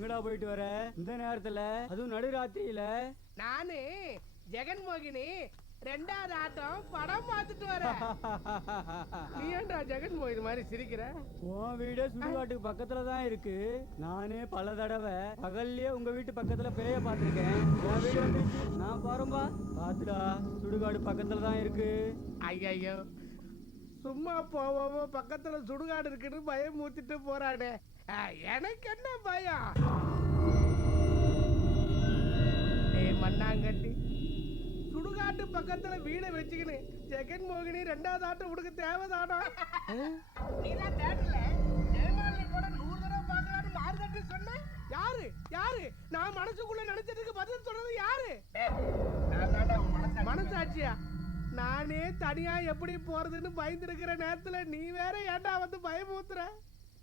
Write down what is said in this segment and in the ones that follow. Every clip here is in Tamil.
போயிட்டு வர? இந்த நேரத்துல அதுவும் நடுராத்திரியில. நானு ஜெகன்மோகினி ரெண்டாவது ஆட்டம் படம் பார்த்துட்டு வரேன் நீ ஏன்டா ஜெகன்மோகினி மாதிரி சிரிக்கிற? உன் வீடு சுடுகாட்டுக்கு பக்கத்துல தான் இருக்கு. நானே பல தடவை பகல்லையே உங்க வீட்டு பக்கத்துல பேய பார்த்திருக்கேன். என் வீடு வந்துருச்சு. நான் பாரும்பா. பாத்துடா சுடுகாடு பக்கத்துல தான் இருக்கு. ஐயோ சும்மா போவோமோ பக்கத்துல சுடுகாடு இருக்குன்னு பயம் மூத்திட்டு போறானே. ஆ, எனக்கு என்ன பயம் மண்ணாங்கட்டி. சுடுகாட்டு பக்கத்துல வீடை வச்சுக்கின்னு ஜெகன் மோகினி ரெண்டாவது ஆட்டம் உனக்கு தேவைதானா? நீ தான் தேட்டர்ல ஜெயமாலினி கூட நூறு தடவை பார்க்கலான்னு மாறு தட்டி சொன்ன? யாரு? யாரு? நான் மனசுக்குள்ள நினைச்சதுக்கு பதில் சொல்றது யாரு? மனசாட்சியா? நானே தனியா எப்படி போறதுன்னு பயந்துருக்கிற நேரத்துல நீ வேற ஏன்டா வந்து பயமுத்துற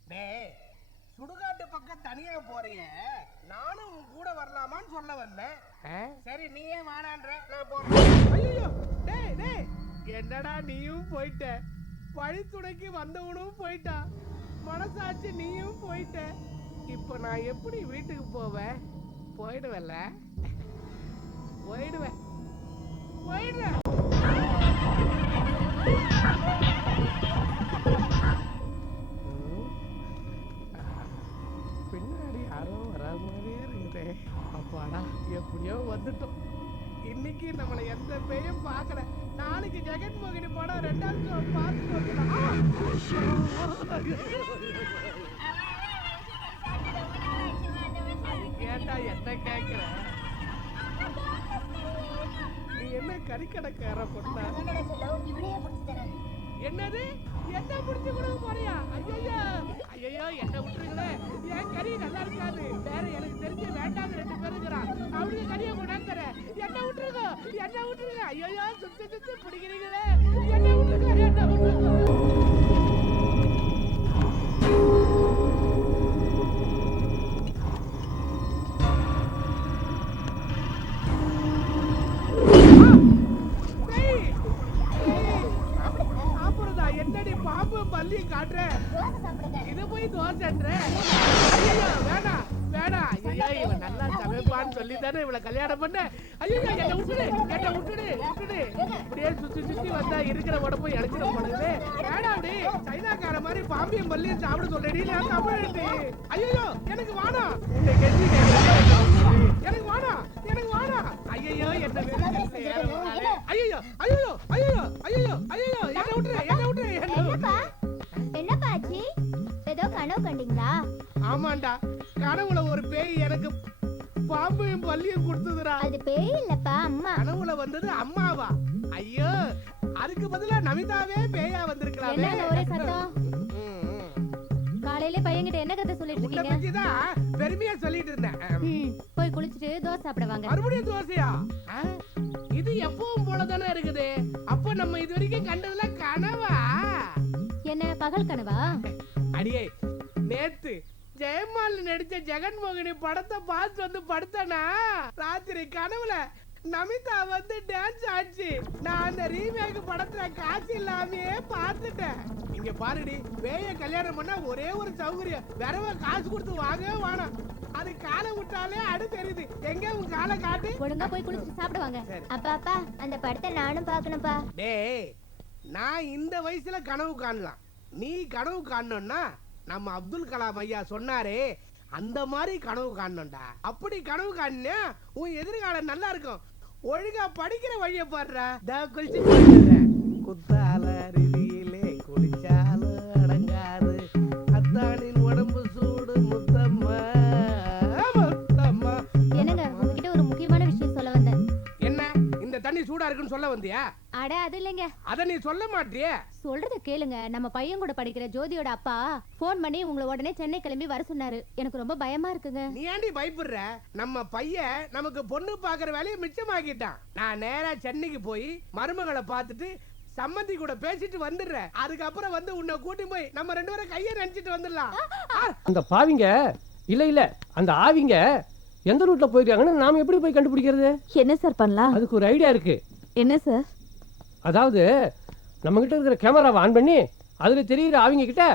டேய் சுடுகாட்டு பக்கம் தனியா போறீங்க நானும் உன் கூட வரலாமான்னு சொல்ல வந்தேன். சரி நீ ஏன் வாடான்ற? நான் போறேன் ஐயோ! டேய் டேய்! என்னடா நீயும் போயிட்ட? வழித்துணைக்கு வந்தவனும் போயிட்டா? மனசாட்சி நீயும் போயிட்ட? இப்போ நான் எப்படி வீட்டுக்கு போவேன்? போயிடுவேன்ல? போயிடுவேன் போயிடுவேன். இன்னைக்கு நம்மளை எந்த பேயும் பார்க்கல. நாளைக்கு ஜெகன்மோகினி படம் ரெண்டாவது show பார்த்துட்டு என்ன கேட்கிற நீ என்ன கறிக்கடைக்கார பொண்ணா? என்னது? என்ன பிடிச்சு கொடுக்க போறியா? ஐயோ ஐயோ என்ன விட்டுருங்களே என் கறி நல்லா இருக்காது. வேற ஐயோ சுத்தி சுத்தி பிடிக்கிறீங்களே. என்ன என்ன என்னடி பாம்பு பள்ளி காட்டுற? இது போய் தோசை தானே இவளை கல்யாணம் பண்ண? ஐயோ என்ன விட்டுடு என்ன விட்டுடு விட்டுடு. இப்படியே சுத்தி சுத்தி வந்தா இருக்கிற உடம்பு இழைச்சிட போனது அப்படி சைனாக்கார மாதிரி பாம்பியும் பள்ளியும் சாப்பிட சொல்றடி நான் தமிழ்டி ஐயோ எனக்கு வேணாம் இந்த கெஞ்சி. எனக்கு வேணாம் எனக்கு வேணாம் ஐயோ என்ன ஐயோ ஐயோ ஐயோ ஐயோ ஐயோ என்ன விட்டுரு என்ன விட்டுரு என்ன என்னப்பா? என்னப்பா ஆச்சு? ஏதோ கனவு கண்டீங்களா? ஆமாண்டா. கனவுல ஒரு பேய் எனக்கு பாம்பையும் பல்லியும் கொடுத்ததுடா. அது பேய் இல்லப்பா அம்மா. கனவுல வந்தது அம்மாவா? ஐயோ அதுக்கு பதிலா நமிதாவே பேயா வந்திருக்கலாமே. என்னங்க ஒரே சத்தம். காலையில பையன்கிட்ட என்ன கதை சொல்லிட்டு இருக்கீங்க பத்தி தான் பெருமையா சொல்லிட்டு இருந்தேன் போய் குளிச்சுட்டு தோசை சாப்பிட வாங்க. மறுபடியும் தோசையா? இது எப்பவும் போல தானே இருக்குது? அப்போ நம்ம இது வரைக்கும் கண்டதுல கனவா? என்ன பகல் கனவா? அடியே நேத்து ஜெயமால் நடிச்ச ஜெகன்மோகினி படத்தை பார்த்து வந்து படுத்தனா? ராத்திரி கனவுல நமிதா வந்து டான்ஸ் ஆச்சு நான் அந்த ரீமேக் படத்துல காசு இல்லாமயே பார்த்துட்டேன். இங்க பாருடி வேய கல்யாணம் பண்ணா ஒரே ஒரு சௌகரியம். வரவ காசு கொடுத்து வாங்கவே வேணாம். அது காலை விட்டாலே அடு தெரியுது. எங்க உன் காலை காட்டு? ஒழுங்கா போய் குளிச்சுட்டு சாப்பிட வாங்க. சரி. அப்பா அப்பா அந்த படத்தை நானும் பார்க்கணும்ப்பா. டேய் நான் இந்த வயசுல கனவு காணலாம். நீ கனவு காணணும்னா நம்ம அப்துல் கலாம் ஐயா சொன்னாரே அந்த மாதிரி கனவு காணணும்டா. அப்படி கனவு காணினா உன் எதிர்காலம் நல்லா இருக்கும். ஒழுங்கா படிக்கிற வழிய பாடுறா தா சூடா இருக்குன்னு சொல்ல வந்தியா? அட அது இல்லைங்க. அத நீ சொல்ல மாட்டியே? சொல்றத கேளுங்க. நம்ம பையன் கூட படிக்கிற ஜோதியோட அப்பா ஃபோன் பண்ணி உங்களை உடனே சென்னை கிளம்பி வர சொன்னாரு. எனக்கு ரொம்ப பயமா இருக்குங்க. நீ ஏன்டி பயப்படுற? நம்ம பையன் நமக்கு பொண்ணு பாக்குற வேலையை மிச்சமாக்கிட்டான். நான் நேரா சென்னைக்கு போய் மருமகளை பார்த்துட்டு சம்மந்தி கூட பேசிட்டு வந்துடுறேன். அதுக்கப்புறம் வந்து உன்னை கூட்டி போய் நம்ம ரெண்டு பேரும் கையை நினைச்சிட்டு வந்துடலாம். அந்த பாவிங்க இல்ல இல்ல அந்த ஆவிங்க எந்த ரூட்ல போயிருக்காங்கன்னு நாம எப்படி போய் கண்டுபிடிக்கிறது? என்ன சார் பண்ணலாம்? அதுக்கு ஒரு ஐடியா இருக்கு. என்ன சார்? அதாவது நம்ம கிட்ட இருக்கிற கேமராவை ஆன் பண்ணி அதுல தெரியுற ஆவிங்க கிட்ட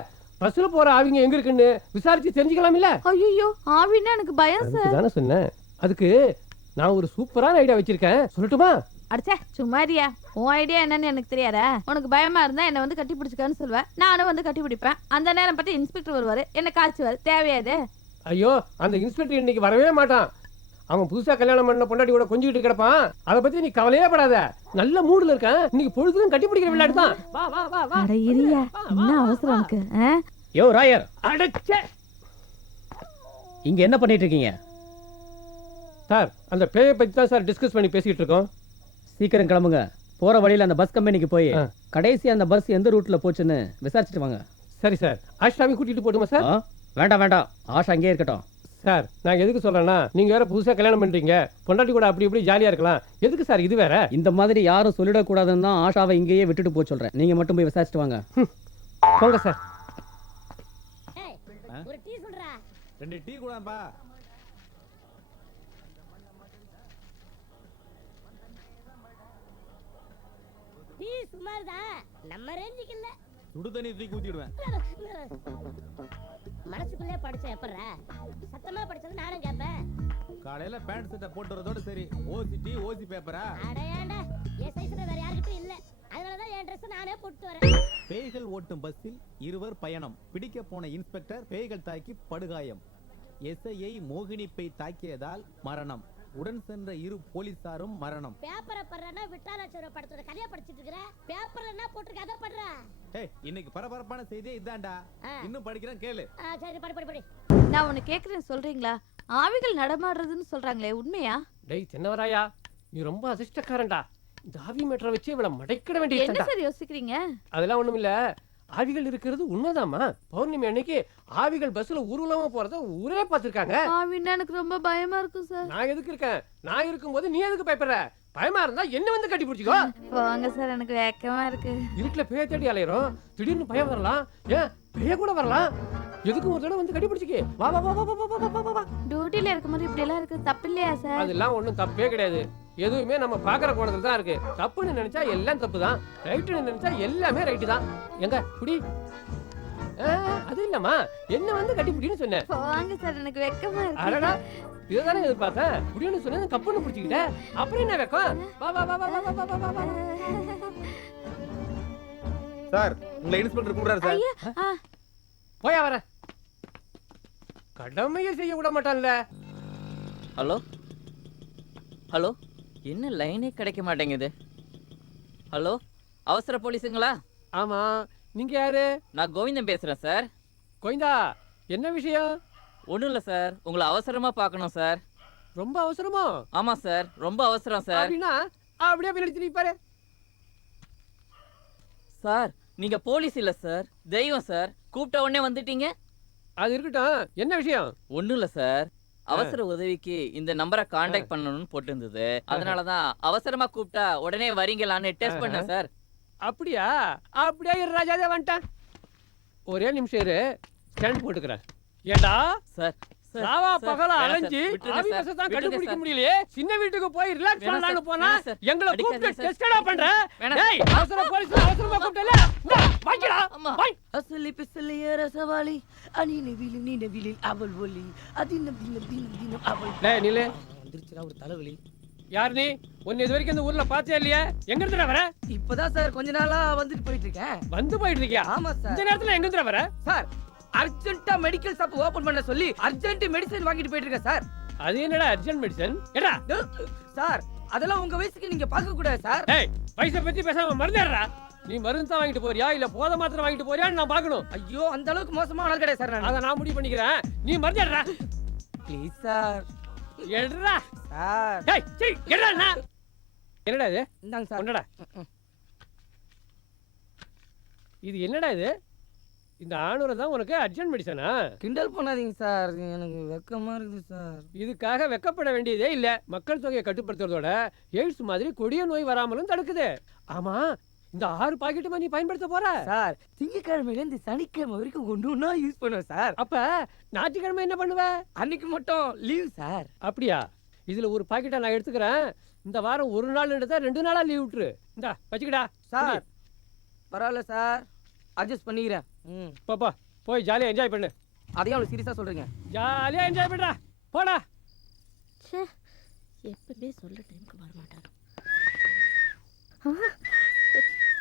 பஸ்ல போற ஆவிங்க எங்க இருக்குன்னு விசாரிச்சு தெரிஞ்சுக்கலாம் இல்ல ஐயோ ஆவின்னா எனக்கு பயம் சார். தானே சொன்னேன். அதுக்கு நான் ஒரு சூப்பரான ஐடியா வச்சிருக்கேன். சொல்லட்டுமா? அடிச்சே சும்மாரியா உன் ஐடியா என்னன்னு எனக்கு தெரியாதா? உனக்கு பயமா இருந்தா என்ன வந்து கட்டி பிடிச்சுக்கன்னு சொல்லுவேன் நானும் வந்து கட்டி பிடிப்பேன் அந்த நேரம் பார்த்து இன்ஸ்பெக்டர் வருவாரு. என்ன காய்ச்சுவாரு. தேவையாது ஐயோ அந்த இன்ஸ்பெக்டர் இன்னைக்கு வரவே மாட்டான். அவன் புதுசா கல்யாணம் பண்ண பொண்டாட்டி கூட கொஞ்சிக்கிட்டு கிடப்பான். அதை பத்தி நீ கவலையே படாத. நல்ல மூடுல இருக்கேன் இன்னைக்கு பொழுதும் கட்டி பிடிக்கிற விளையாட்டு தான். வா வா வா வா. அட இரியா என்ன அவசரம் உனக்கு ஆ? யோ ராயர். அடச்சே. இங்க என்ன பண்ணிட்டு இருக்கீங்க? சார் அந்த பேயை பத்தி தான் சார் டிஸ்கஸ் பண்ணி பேசிட்டு இருக்கோம். சீக்கிரம் கிளம்புங்க. போற வழியில அந்த பஸ் கம்பெனிக்கு போய். கடைசி அந்த பஸ் எந்த ரூட்ல போச்சுன்னு விசாரிச்சுட்டு வாங்க. சரி சார். ஆஷ்டாமி கூட்டிட்டு போட்டுமா சார்? வேண்டாம் வேண்டாம். ஆஷா அங்கேயே இருக்கட்டும். சார் நான் எதுக்கு சொல்றேன்னா நீங்க வேற புதுசா கல்யாணம் பண்றீங்க. பொண்டாட்டி கூட அப்படி இப்படி ஜாலியா இருக்கலாம். எதுக்கு சார் இது வேற? இந்த மாதிரி யாரும் சொல்லிடக்கூடாதுன்னு தான் ஆஷாவை இங்கேயே விட்டுட்டு போக சொல்றேன். நீங்க மட்டும் போய் விசாரிச்சுட்டு வாங்க. போங்க சார். ஒரு டீ சொல்றா. ரெண்டு டீ கூடப்பா டீ சுமார் தான் நம்ம ரேஞ்சுக்கு இல்ல. சுடு தண்ணி தூக்கி ஊத்திடுவேன். மனசுக்குள்ளே படிச்ச எப்பறா சத்தமா படிச்சது நானும் கேட்பேன் காலையில பேண்ட் சட்டை போட்டு வரதோட சரி. ஓசி டீ ஓசி பேப்பரா அடையாண்டா என் சைஸ்ல வேற யாருக்கிட்டும் இல்ல. அதனாலதான் என் ட்ரெஸ் நானே போட்டு வரேன். பேய்கள் ஓட்டும் பஸ்ஸில் இருவர் பயணம். பிடிக்க போன இன்ஸ்பெக்டர் பேய்கள் தாக்கி படுகாயம். எஸ்ஐயை மோகினி பேய் தாக்கியதால் மரணம். உடன் சென்ற இரு போலீசாரும் மரணம். பேப்பரை படுறேன்னா விட்டாலாச்சுவர படத்தோட கதையா படிச்சிட்டு இருக்கிற? பேப்பர்ல என்ன போட்டிருக்க அதை படுற? ஏய் இன்னைக்கு பரபரப்பான செய்தியே இதான்டா. இன்னும் படிக்கிறேன் கேளு. சரி படி படி படி. நான் உன்னை கேக்குறேன் சொல்றீங்களா? ஆவிகள் நடமாடுறதுன்னு சொல்றாங்களே உண்மையா? டேய் சின்னவராயா நீ ரொம்ப அதிர்ஷ்டக்காரன்டா. இந்த ஆவி மீட்டரை வச்சு இவளை மடைக்கிட என்ன வேண்டிய சார் யோசிக்கிறீங்க? அதெல்லாம் ஒண்ணும் இல்ல ஆவிகள் இருக்கிறது உண்மைதாம்மா. பௌர்ணமி அன்னைக்கு ஆவிகள் பஸ்ல ஊர்வலமா போறத ஊரே பார்த்திருக்காங்க. ஆவின்னா எனக்கு ரொம்ப பயமா இருக்கும் சார் நான் எதுக்கு இருக்கேன்? நான் இருக்கும்போது நீ எதுக்கு பயப்படுற? பயமா இருந்தா என்ன வந்து கட்டி பிடிச்சிக்கோ போங்க சார் எனக்கு வெக்கமா இருக்கு. இருட்டுல பேய தேடி அலையிறோம். திடீர்னு பயம் வரலாம். ஏன்? பேய கூட வரலாம். எதுக்கு ஒரு தடவை வந்து கட்டி பிடிச்சிக்கி வா வா வா வா வா வா, வா வா வா. டியூட்டில இருக்கும்போது இப்படி எல்லாம் இருக்கு. தப்பு இல்லையா சார் அதெல்லாம் ஒண்ணும் தப்பே கிடையாது. எதுவுமே நம்ம பாக்குற கோணத்துல தான் இருக்கு. தப்புன்னு நினைச்சா எல்லாம் தப்பு தான் ரைட்டுன்னு நினைச்சா எல்லாமே ரைட்டு தான் எங்க? குடி. அது இல்லம்மா என்ன வந்து கட்டி பிடின்னு சொன்னேன் போங்க சார் எனக்கு வெக்கமா அடடா இருக்கு இதுதானே எதிர்பார்த்தேன் முடியும்னு சொன்னது கப்புன்னு பிடிச்சிக்கிட்டேன் அப்புறம் என்ன வைக்கும்? வா வா வா வா வா வா வா வா சார் உங்களை இன்ஸ்பெக்டர் கூப்பிடுறாரு சார். போயா வர கடமையை செய்ய விட மாட்டான்ல. ஹலோ? ஹலோ? என்ன லைனே கிடைக்க மாட்டேங்குது? ஹலோ? அவசர போலீஸுங்களா? ஆமா. நீங்க யாரு? நான் கோவிந்தன் பேசுகிறேன் சார். கோயந்தா என்ன விஷயம்? ஒன்றும் இல்லை சார். உங்களை அவசரமாக பார்க்கணும் சார். ரொம்ப அவசரமோ? ஆமாம் சார். ரொம்ப அவசரம் சார். அப்படின்னா அப்படியே போய் நடிச்சு நிப்பாரு சார் நீங்கள் போலீஸ் இல்லை சார். தெய்வம் சார். கூப்பிட்ட உடனே வந்துட்டீங்க? அது இருக்கட்டும். என்ன விஷயம்? ஒன்றும் இல்லை சார் அவசர உதவிக்கு இந்த நம்பரை காண்டாக்ட் பண்ணணும்னு போட்டிருந்தது. அதனால தான் அவசரமாக கூப்பிட்டா உடனே வரீங்களான்னு டெஸ்ட் பண்ணேன் சார். அப்படியா? அப்படியே இரு ராஜாதே வந்துட்டேன் ஒரே நிமிஷம் இரு. ஸ்டாண்ட் போட்டுக்கிறேன். ஏண்டா? சார் சார், பகல அலைஞ்சு ஆவி தான் கண்டுபிடிக்க. முடியலையே? சின்ன வீட்டுக்கு போய் ரிலாக்ஸ் பண்ணலாம்னு போனா. எங்களை கூப்பிட்டு. டெஸ்டடா பண்ற? டேய் அவசர போலீஸ் அவசரமா கூப்பிட்டல வாங்கிடா அம்மா. வாய். அசலி பிசலிய ரசவாளி நீன விழில் அவள் ஒலி. அதினம் தினம் தினம் தினம் அவள் டேய் நில்லு. வந்துருச்சுடா ஒரு தலைவலி. யார் நீ? உன்னை இது வரைக்கும் இந்த ஊர்ல பார்த்தே இல்லையா. எங்க இருந்துடா வர? இப்பதான் சார் கொஞ்ச நாளா வந்துட்டு போயிட்டு இருக்கேன் வந்து போயிட்டு இருக்கியா ஆமா இந்த சார் நேரத்துல எங்க இருந்துடா வர? சார் அர்ஜென்ட்டா மெடிக்கல் ஷாப் ஓபன் பண்ண சொல்லி அர்ஜென்ட் மெடிசன் வாங்கிட்டு போயிட்டு இருக்கேன் சார். அது என்னடா அர்ஜென்ட் மெடிசன்? ஏடா சார் அதெல்லாம் உங்க வயசுக்கு நீங்க பார்க்க கூடாது சார். டேய் வயசை பத்தி பேசாம மருந்துடுறா நீ மருந்து தான் வாங்கிட்டு போறியா? இல்ல போத மாத்திரம் வாங்கிட்டு போறியான்னு நான் பார்க்கணும். ஐயோ அந்த அளவுக்கு மோசமான ஆள் கிடையாது சார் நான். அதை நான் முடிவு பண்ணிக்கிறேன். நீ மருந்துடுறா ப்ளீஸ் சார். எடுறா. சார். டேய் சீ எடுறா என்னடா இது? இந்தாங்க சார். ஒன்னடா இது என்னடா இது? இந்த ஆணுரை தான் உனக்கு அர்ஜென்ட் மெடிசனா? கிண்டல் பண்ணாதீங்க சார். எனக்கு வெக்கமா இருக்குது சார். இதுக்காக வெக்கப்பட வேண்டியதே இல்ல. மக்கள் தொகையை கட்டுப்படுத்துறதோட எய்ட்ஸ் மாதிரி கொடிய நோய் வராமலும் தடுக்குது. ஆமா இந்த ஆறு பாக்கெட்டுமா நீ பயன்படுத்த போற? சார் திங்கக்கிழமையில இருந்து சனிக்கிழமை வரைக்கும் ஒன்று ஒன்றா யூஸ் பண்ணுவேன் சார். அப்ப ஞாயிற்றுக்கிழமை என்ன பண்ணுவ? அன்னைக்கு மட்டும் லீவ் சார். அப்படியா? இதுல ஒரு பாக்கெட்டை நான் எடுத்துக்கிறேன். இந்த வாரம் ஒரு நாள் எடுத்தா ரெண்டு நாளா லீவ் விட்டுரு. இந்தா வச்சுக்கடா சார் பரவாயில்ல சார். அட்ஜஸ்ட் பண்ணிக்கிறேன். ம். பாப்பா போய் ஜாலியா என்ஜாய் பண்ணு. அதையும் அவ்வளவு சீரியஸா சொல்றீங்க. ஜாலியா என்ஜாய் பண்றா. போடா. எப்பவுமே சொல்ற டைம்க்கு வர மாட்டாரு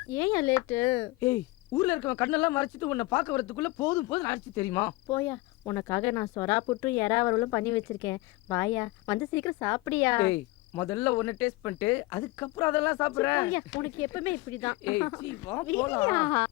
ஏன் லேட்டு ஏய் ஊர்ல இருக்கவன் கண்ணெல்லாம் மறைச்சிட்டு உன்னை பார்க்க வரதுக்குள்ள போதும் போதும் அடிச்சு தெரியுமா? போயா உனக்காக நான் சொரா புட்டும் எறா பண்ணி வச்சிருக்கேன். வாயா வந்து சீக்கிரம் சாப்பிடியா? ஏய் முதல்ல ஒன்னு டேஸ்ட் பண்ணிட்டு அதுக்கப்புறம் அதெல்லாம் சாப்பிடுறேன். உனக்கு எப்பவுமே இப்படிதான். ஏய் சீ வா போலாம். இல்லையா?